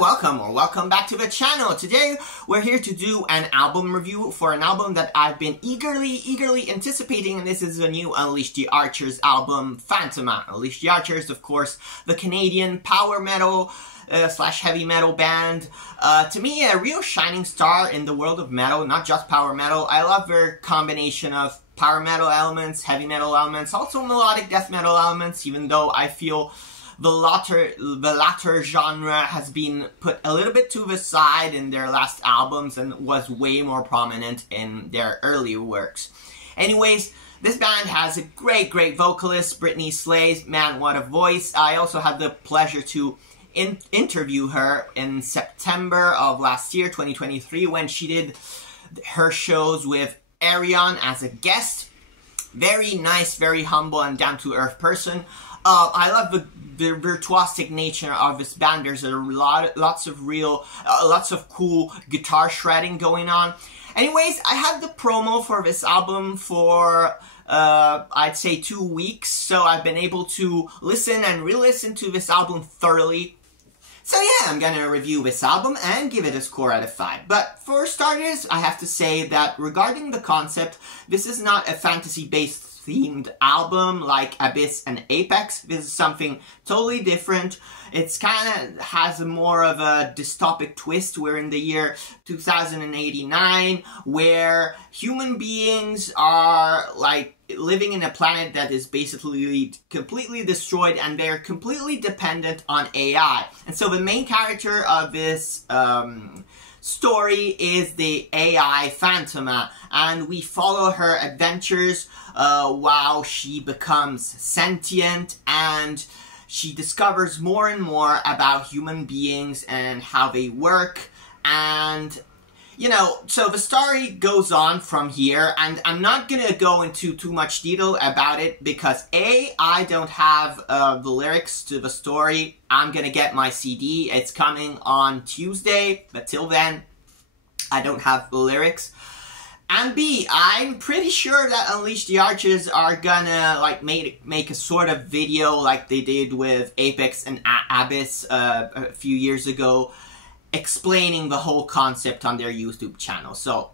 welcome or welcome back to the channel. Today we're here to do an album review for an album that I've been eagerly anticipating, and this is the new Unleash the Archers album, Phantoma. Unleash the Archers, of course, the Canadian power metal slash heavy metal band. To me, a real shining star in the world of metal, not just power metal. I love their combination of power metal elements, heavy metal elements, also melodic death metal elements, even though I feel the latter genre has been put a little bit to the side in their last albums and was way more prominent in their earlier works. Anyways, this band has a great vocalist, Brittany Slays. Man, what a voice. I also had the pleasure to interview her in September of last year, 2023, when she did her shows with Arion as a guest. Very nice, very humble and down-to-earth person. I love the virtuosic nature of this band. There's lots of cool guitar shredding going on. Anyways, I had the promo for this album for I'd say 2 weeks, so I've been able to listen and re-listen to this album thoroughly. So yeah, I'm gonna review this album and give it a score out of 5. But for starters, I have to say that regarding the concept, this is not a fantasy-based themed album like Abyss and Apex. This is something totally different. It's kind of has more of a dystopic twist. We're in the year 2089, where human beings are like living in a planet that is basically completely destroyed, and they're completely dependent on AI. And so the main character of this story is the AI Phantoma, and we follow her adventures while she becomes sentient, and she discovers more and more about human beings and how they work. And you know, so the story goes on from here, and I'm not gonna go into too much detail about it because A, I don't have the lyrics to the story. I'm gonna get my CD. It's coming on Tuesday, but till then, I don't have the lyrics. And B, I'm pretty sure that Unleash the Archers are gonna like make a sort of video like they did with Apex and Abyss a few years ago, explaining the whole concept on their YouTube channel. So,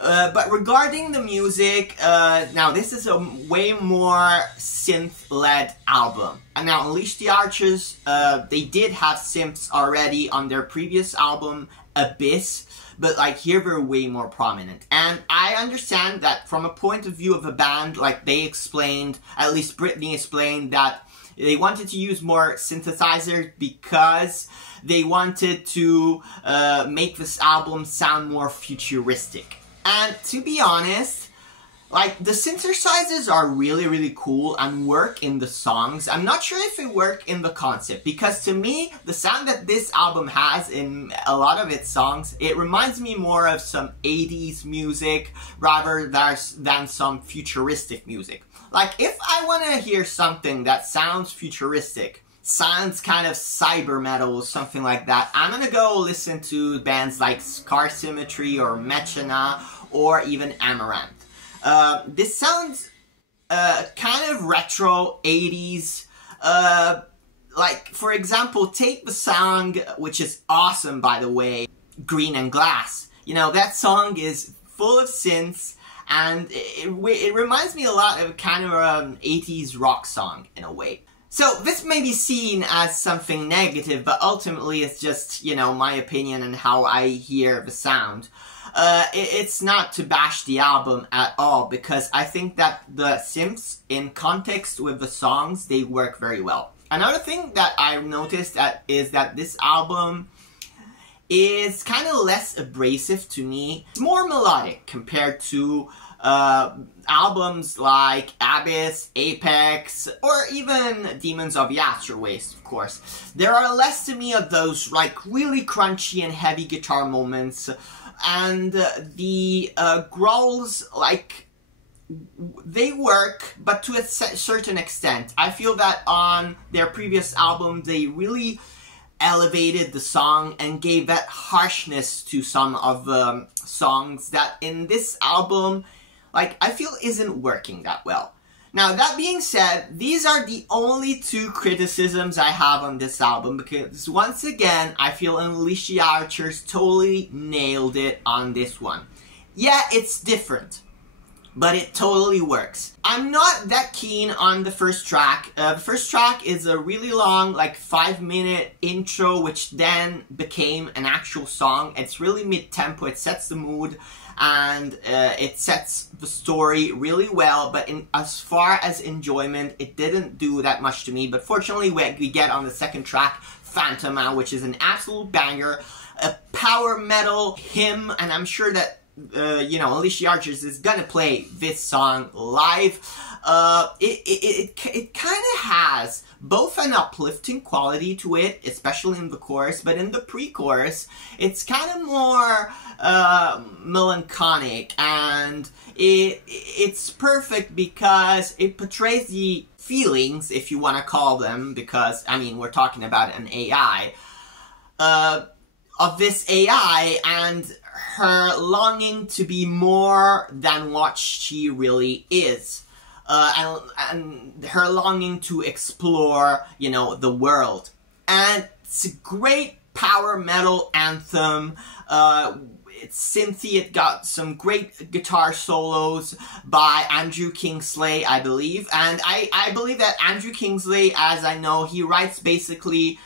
but regarding the music, now this is a way more synth-led album. And now Unleash the Archers, they did have synths already on their previous album, Abyss, but like here they're way more prominent. And I understand that from a point of view of a band, like they explained, at least Brittany explained, that they wanted to use more synthesizers because they wanted to make this album sound more futuristic. And to be honest, like the synthesizers are really cool and work in the songs. I'm not sure if they work in the concept, because to me, the sound that this album has in a lot of its songs, it reminds me more of some 80s music rather than some futuristic music. Like, if I want to hear something that sounds futuristic, sounds kind of cyber metal or something like that, I'm gonna go listen to bands like Scar Symmetry or Mechana or even Amaranth. This sounds kind of retro 80s. Like, for example, take the song, which is awesome by the way, Green and Glass. You know, that song is full of synths, and it reminds me a lot of kind of an 80s rock song in a way. So this may be seen as something negative, but ultimately it's just, you know, my opinion and how I hear the sound. It's not to bash the album at all, because I think that the synths in context with the songs, they work very well. Another thing that I've noticed is that this album is kind of less abrasive to me. It's more melodic compared to albums like Abyss, Apex, or even Demons of the Astral Waste, of course. There are less to me of those like really crunchy and heavy guitar moments, and the growls, like, they work, but to a certain extent. I feel that on their previous album, they really elevated the song and gave that harshness to some of the songs that in this album, like, I feel isn't working that well. Now, that being said, these are the only two criticisms I have on this album, because once again, I feel Unleash the Archers totally nailed it on this one. Yeah, it's different, but it totally works. I'm not that keen on the first track. The first track is a really long, like 5-minute intro, which then became an actual song. It's really mid-tempo, it sets the mood, and it sets the story really well, but as far as enjoyment, it didn't do that much to me. But fortunately, we get on the second track, Phantoma, which is an absolute banger, a power metal hymn, and I'm sure that you know, Unleash the Archers is gonna play this song live. It kind of has both an uplifting quality to it, especially in the chorus, but in the pre-chorus, it's kind of more melancholic, and it's perfect because it portrays the feelings, if you want to call them, because, I mean, we're talking about an AI, of this AI and her longing to be more than what she really is. And her longing to explore, you know, the world. And it's a great power metal anthem. It's synthy, it got some great guitar solos by Andrew Kingsley, I believe. And I believe that Andrew Kingsley, as I know, he writes basically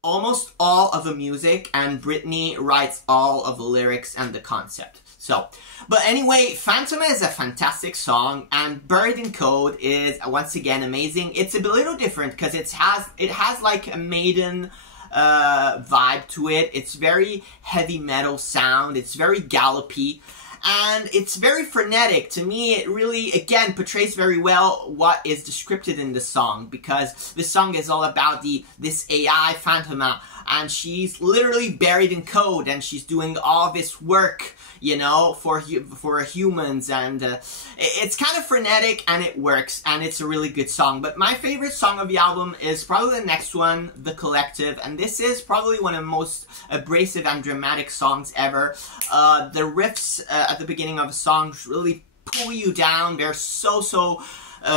almost all of the music, and Brittany writes all of the lyrics and the concept. So, but anyway, Phantoma is a fantastic song, and Buried in Code is once again amazing. It's a little different because it has like a Maiden vibe to it. It's very heavy metal sound. It's very gallopy. And it's very frenetic. To me, it really, again, portrays very well what is described in the song, because the song is all about this AI Phantoma, and she's literally buried in code, and she's doing all this work, you know, for humans, and it's kind of frenetic, and it works, and it's a really good song. But my favorite song of the album is probably the next one, The Collective, and this is probably one of the most abrasive and dramatic songs ever. The riffs at the beginning of the song really pull you down. They're so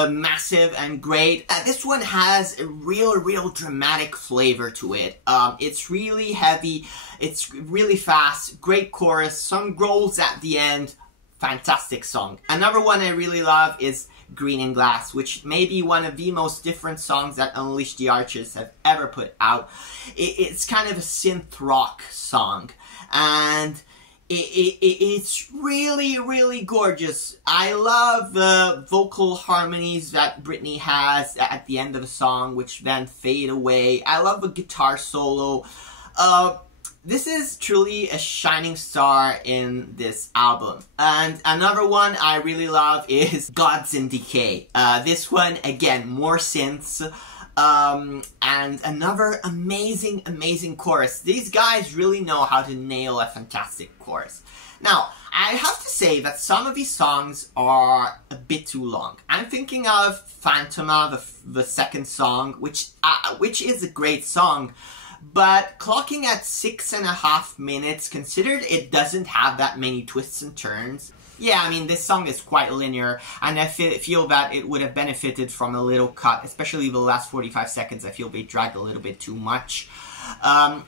massive and great. This one has a real dramatic flavor to it. It's really heavy, it's really fast, great chorus, some growls at the end, fantastic song. Another one I really love is Green and Glass, which may be one of the most different songs that Unleash the Archers have ever put out. It's kind of a synth rock song, and it's really gorgeous. I love the vocal harmonies that Brittany has at the end of the song, which then fade away. I love the guitar solo. This is truly a shining star in this album. And another one I really love is Gods in Decay. This one, again, more synths. And another amazing chorus. These guys really know how to nail a fantastic chorus. Now, I have to say that some of these songs are a bit too long. I'm thinking of Phantoma, the second song, which is a great song, but clocking at 6.5 minutes, considered it doesn't have that many twists and turns. Yeah, I mean, this song is quite linear, and I feel that it would have benefited from a little cut, especially the last 45 seconds. I feel they dragged a little bit too much.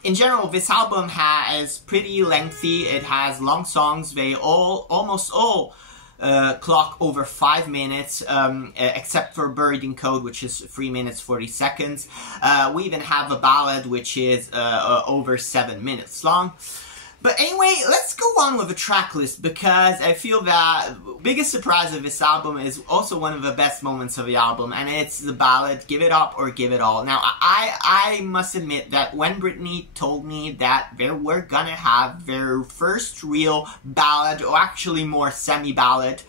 In general, this album is pretty lengthy. It has long songs. They almost all clock over 5 minutes, except for Buried in Code, which is 3 minutes 40 seconds. We even have a ballad, which is over 7 minutes long. But anyway, let's go on with the track list, because I feel that the biggest surprise of this album is also one of the best moments of the album, and it's the ballad, Give It Up or Give It All. Now, I must admit that when Brittany told me that they were gonna have their first real ballad, or actually more semi-ballad,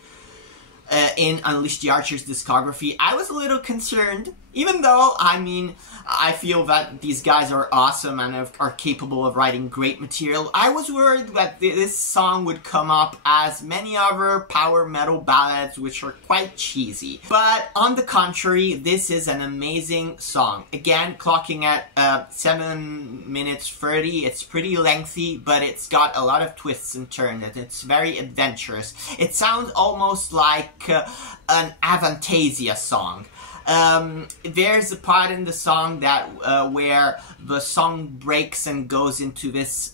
in Unleash the Archers discography, I was a little concerned. Even though, I mean, I feel that these guys are awesome and are capable of writing great material, I was worried that this song would come up as many other power metal ballads which are quite cheesy. But on the contrary, this is an amazing song. Again, clocking at 7 minutes 30, it's pretty lengthy, but it's got a lot of twists and turns, and it's very adventurous. It sounds almost like an Avantasia song. There's a part in the song that where the song breaks and goes into this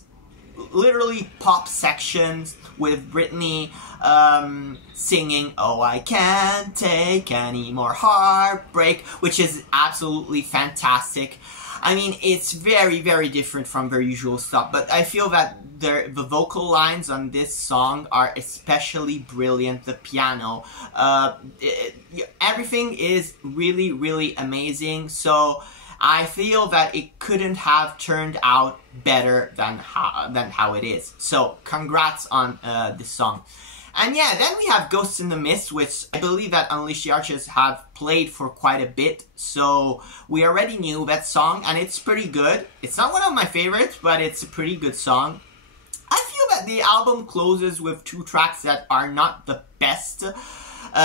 literally pop section with Britney singing "Oh, I can't take any more heartbreak," which is absolutely fantastic. I mean, it's very, very different from their usual stuff, but I feel that the vocal lines on this song are especially brilliant. The piano, everything is really, really amazing. So I feel that it couldn't have turned out better than how it is. So congrats on this song. And yeah, then we have Ghosts in the Mist, which I believe that Unleash the Archers have played for quite a bit. So we already knew that song, and it's pretty good. It's not one of my favorites, but it's a pretty good song. I feel that the album closes with 2 tracks that are not the best.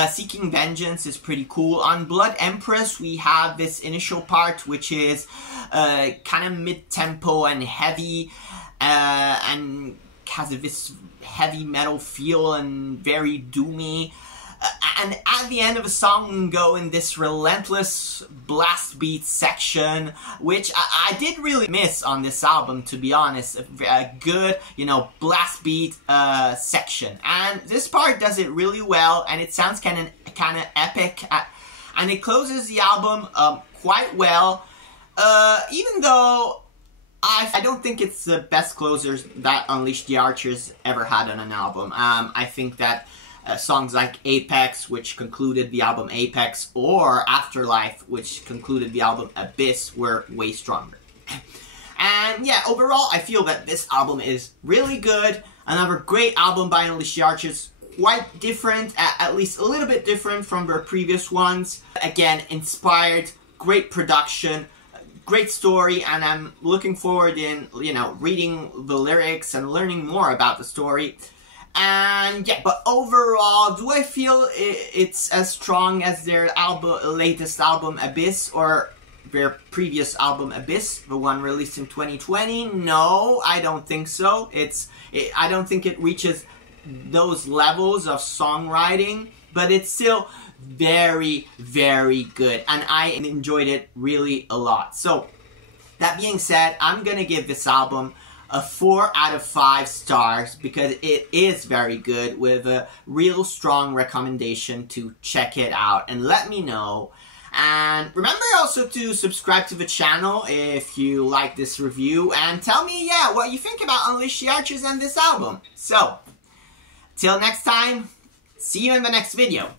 Seeking Vengeance is pretty cool. On Blood Empress, we have this initial part, which is kind of mid-tempo and heavy, and has this heavy metal feel and very doomy. And at the end of the song, we go in this relentless blast beat section, which I did really miss on this album, to be honest. A good, you know, blast beat section. And this part does it really well, and it sounds kind of epic. And it closes the album quite well, even though I don't think it's the best closers that Unleash the Archers ever had on an album. I think that songs like Apex, which concluded the album Apex, or Afterlife, which concluded the album Abyss, were way stronger. And yeah, overall, I feel that this album is really good. Another great album by Unleash the Archers. Quite different, at least a little bit different from their previous ones. Again, inspired, great production, great story, and I'm looking forward in, you know, reading the lyrics and learning more about the story. And yeah, but overall, do I feel it's as strong as their latest album Abyss, or their previous album Abyss, the one released in 2020? No, I don't think so. I don't think it reaches those levels of songwriting, but it's still very, very good, and I enjoyed it really a lot. So that being said, I'm gonna give this album a 4 out of 5 stars because it is very good, with a real strong recommendation to check it out and let me know. And remember also to subscribe to the channel if you like this review, and tell me, yeah, what you think about Unleash the Archers and this album. So till next time, see you in the next video.